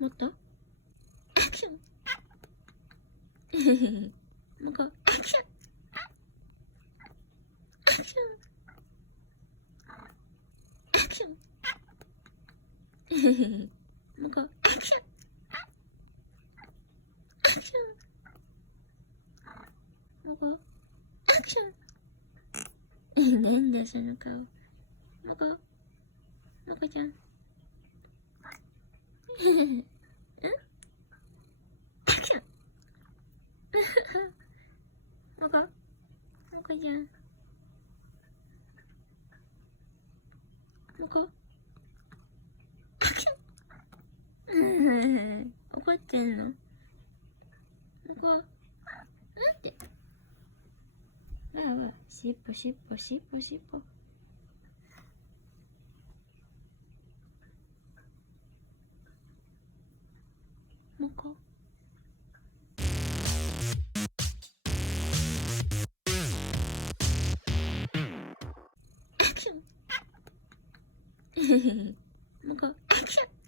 もっとアクションもう一個アクションアクションアクションもう一個アクションアクションもう一個アクションなんだその顔。もこちゃんんアクションもこちゃんもこアクション怒ってんのもこってああ、しっぽしっぽしっぽしっぽもこアクションもこアクション